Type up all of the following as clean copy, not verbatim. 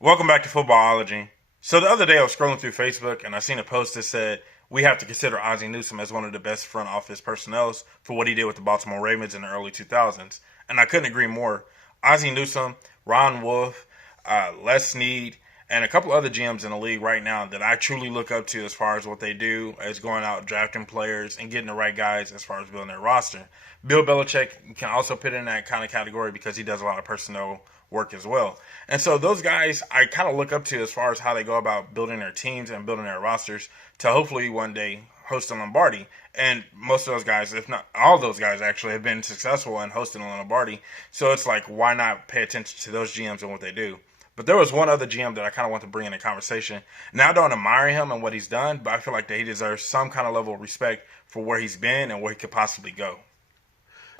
Welcome back to Footballology. So the other day I was scrolling through Facebook and I seen a post that said we have to consider Ozzie Newsome as one of the best front office personnel for what he did with the Baltimore Ravens in the early 2000s. And I couldn't agree more. Ozzie Newsome, Ron Wolf, Les Snead, and a couple other GMs in the league right now that I truly look up to as far as what they do as going out drafting players and getting the right guys as far as building their roster. Bill Belichick can also put in that kind of category because he does a lot of personnel work as well. And so those guys I kind of look up to as far as how they go about building their teams and building their rosters to hopefully one day host a Lombardi. And most of those guys, if not all those guys, actually have been successful in hosting a Lombardi. So it's like, why not pay attention to those GMs and what they do? But there was one other GM that I kind of want to bring in the conversation. Now, I don't admire him and what he's done, but I feel like that he deserves some kind of level of respect for where he's been and where he could possibly go.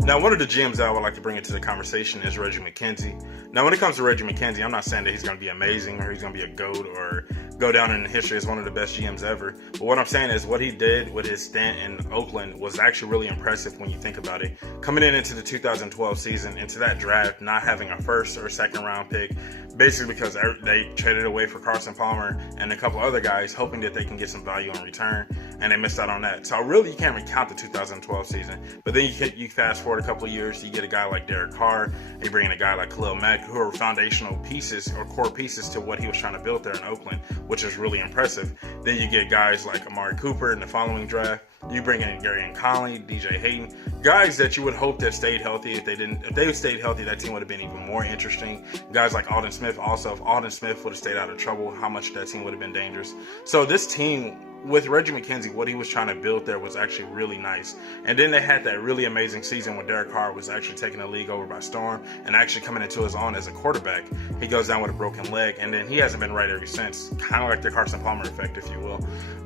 Now, one of the GMs that I would like to bring into the conversation is Reggie McKenzie. Now, when it comes to Reggie McKenzie, I'm not saying that he's going to be amazing or he's going to be a GOAT or go down in history as one of the best GMs ever. But what I'm saying is what he did with his stint in Oakland was actually really impressive when you think about it. Coming into the 2012 season, into that draft, not having a first or second round pick, basically because they traded away for Carson Palmer and a couple other guys, hoping that they can get some value in return, and they missed out on that. So really, you can't recount the 2012 season. But then you fast forward a couple of years, you get a guy like Derek Carr, you bring in a guy like Khalil Mack, who are foundational pieces or core pieces to what he was trying to build there in Oakland, which is really impressive. Then you get guys like Amari Cooper in the following draft. You bring in Gary Conley, DJ Hayden, guys that you would hope that stayed healthy. If they stayed healthy, that team would have been even more interesting. Guys like Aldon Smith also. If Aldon Smith would have stayed out of trouble, how much that team would have been dangerous. So this team, with Reggie McKenzie, what he was trying to build there was actually really nice. And then they had that really amazing season when Derek Carr was actually taking the league over by storm and actually coming into his own as a quarterback. He goes down with a broken leg, and then he hasn't been right ever since. Kind of like the Carson Palmer effect, if you will.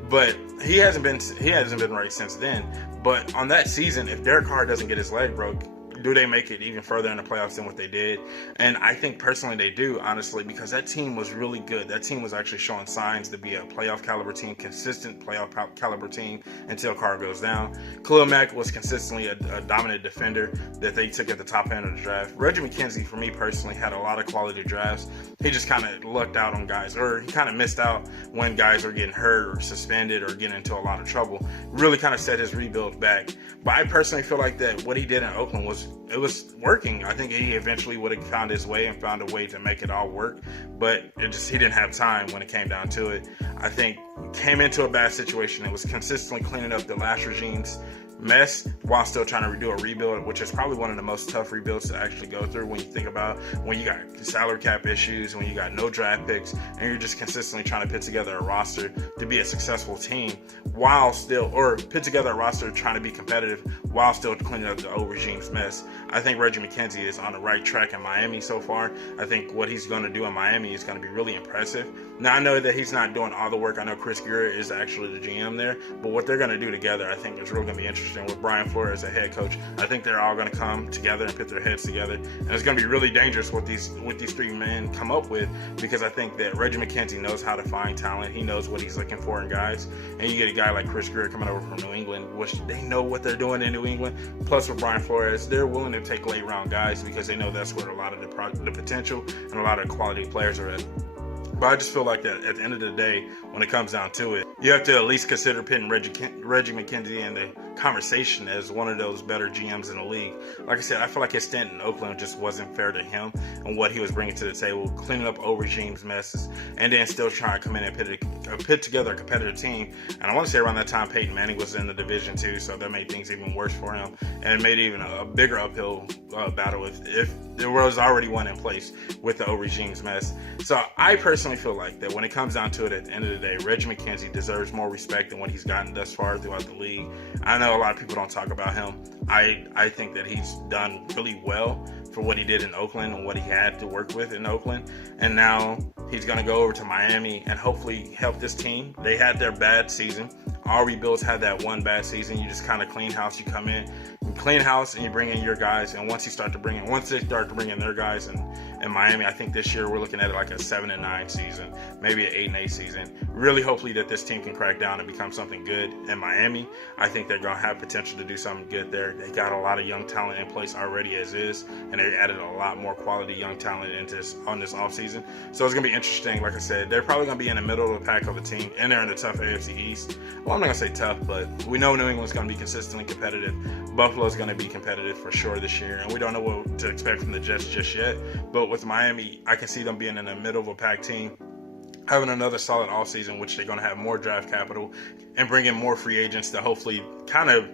But he hasn't been right since then. But on that season, if Derek Carr doesn't get his leg broke, do they make it even further in the playoffs than what they did? And I think personally they do, honestly, because that team was really good. That team was actually showing signs to be a playoff caliber team, consistent playoff caliber team until Carr goes down. Khalil Mack was consistently a dominant defender that they took at the top end of the draft. Reggie McKenzie, for me personally, had a lot of quality drafts. He just kind of lucked out on guys, or he kind of missed out when guys were getting hurt or suspended or getting into a lot of trouble. Really kind of set his rebuild back. But I personally feel like that what he did in Oakland was working. I think he eventually would have found his way and found a way to make it all work, but he didn't have time when it came down to it. I think came into a bad situation and was consistently cleaning up the last regime's mess while still trying to do a rebuild, which is probably one of the most tough rebuilds to actually go through when you think about when you got salary cap issues, when you got no draft picks, and you're just consistently trying to put together a roster to be a successful team while still, or put together a roster trying to be competitive while still cleaning up the old regime's mess. I think Reggie McKenzie is on the right track in Miami so far. I think what he's going to do in Miami is going to be really impressive. Now, I know that he's not doing all the work. I know Chris Greer is actually the GM there, but what they're going to do together, I think, is really going to be interesting. With Brian Flores as a head coach, I think they're all going to come together and put their heads together, and it's going to be really dangerous what these three men come up with, because I think that Reggie McKenzie knows how to find talent. He knows what he's looking for in guys, and you get a guy like Chris Greer coming over from New England, which they know what they're doing in New England. Plus, with Brian Flores, they're willing to take late round guys because they know that's where a lot of the potential and a lot of quality players are at. But I just feel like that at the end of the day, when it comes down to it, you have to at least consider putting Reggie McKenzie in the conversation as one of those better GMs in the league. Like I said, I feel like his stint in Oakland just wasn't fair to him and what he was bringing to the table, cleaning up old regime's messes, and then still trying to come in and put together a competitive team. And I want to say around that time, Peyton Manning was in the division too, so that made things even worse for him, and it made even a bigger uphill battle if there was already one in place with the old regime's mess. So I personally feel like that when it comes down to it, at the end of the day, Reggie McKenzie deserves more respect than what he's gotten thus far throughout the league. I know a lot of people don't talk about him. I think that he's done really well for what he did in Oakland and what he had to work with in Oakland. And now he's going to go over to Miami and hopefully help this team. They had their bad season. All rebuilds had that one bad season. You just kind of clean house. You come in, clean house and you bring in your guys. And once they start to bring in their guys in Miami, I think this year we're looking at like a 7-9 season, maybe an 8-8 season. Really, hopefully that this team can crack down and become something good in Miami. I think they're going to have potential to do something good there. They got a lot of young talent in place already as is, and they added a lot more quality young talent on this offseason. So it's going to be interesting. Like I said, they're probably going to be in the middle of the pack of a team, and they're in the tough AFC East. Well, I'm not going to say tough, but we know New England's going to be consistently competitive. Buffalo's going to be competitive for sure this year, and we don't know what to expect from the Jets just yet. But with Miami, I can see them being in the middle of a pack team, having another solid offseason, which they're going to have more draft capital and bring in more free agents to hopefully kind of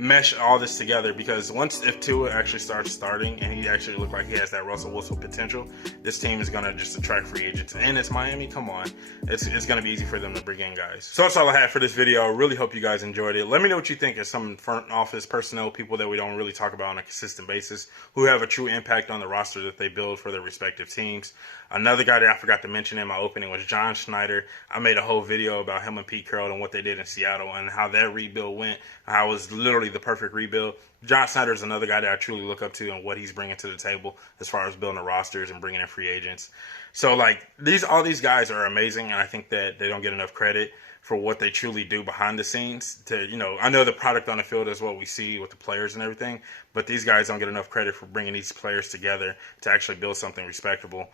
mesh all this together. Because if Tua actually starts starting and he actually look like he has that Russell Wilson potential, this team is going to just attract free agents. And it's Miami. Come on. It's going to be easy for them to bring in guys. So that's all I had for this video. I really hope you guys enjoyed it. Let me know what you think of some front office personnel, people that we don't really talk about on a consistent basis, who have a true impact on the roster that they build for their respective teams. Another guy that I forgot to mention in my opening was John Schneider. I made a whole video about him and Pete Carroll and what they did in Seattle and how that rebuild went. How it was literally the perfect rebuild. John Schneider is another guy that I truly look up to and what he's bringing to the table as far as building the rosters and bringing in free agents. So like all these guys are amazing, and I think that they don't get enough credit for what they truly do behind the scenes. I know the product on the field is what we see with the players and everything, but these guys don't get enough credit for bringing these players together to actually build something respectable.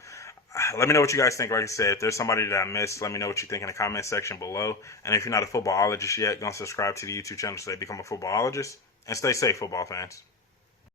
Let me know what you guys think. Like I said, if there's somebody that I missed, let me know what you think in the comment section below. And if you're not a footballologist yet, go and subscribe to the YouTube channel so you become a footballologist. And stay safe, football fans.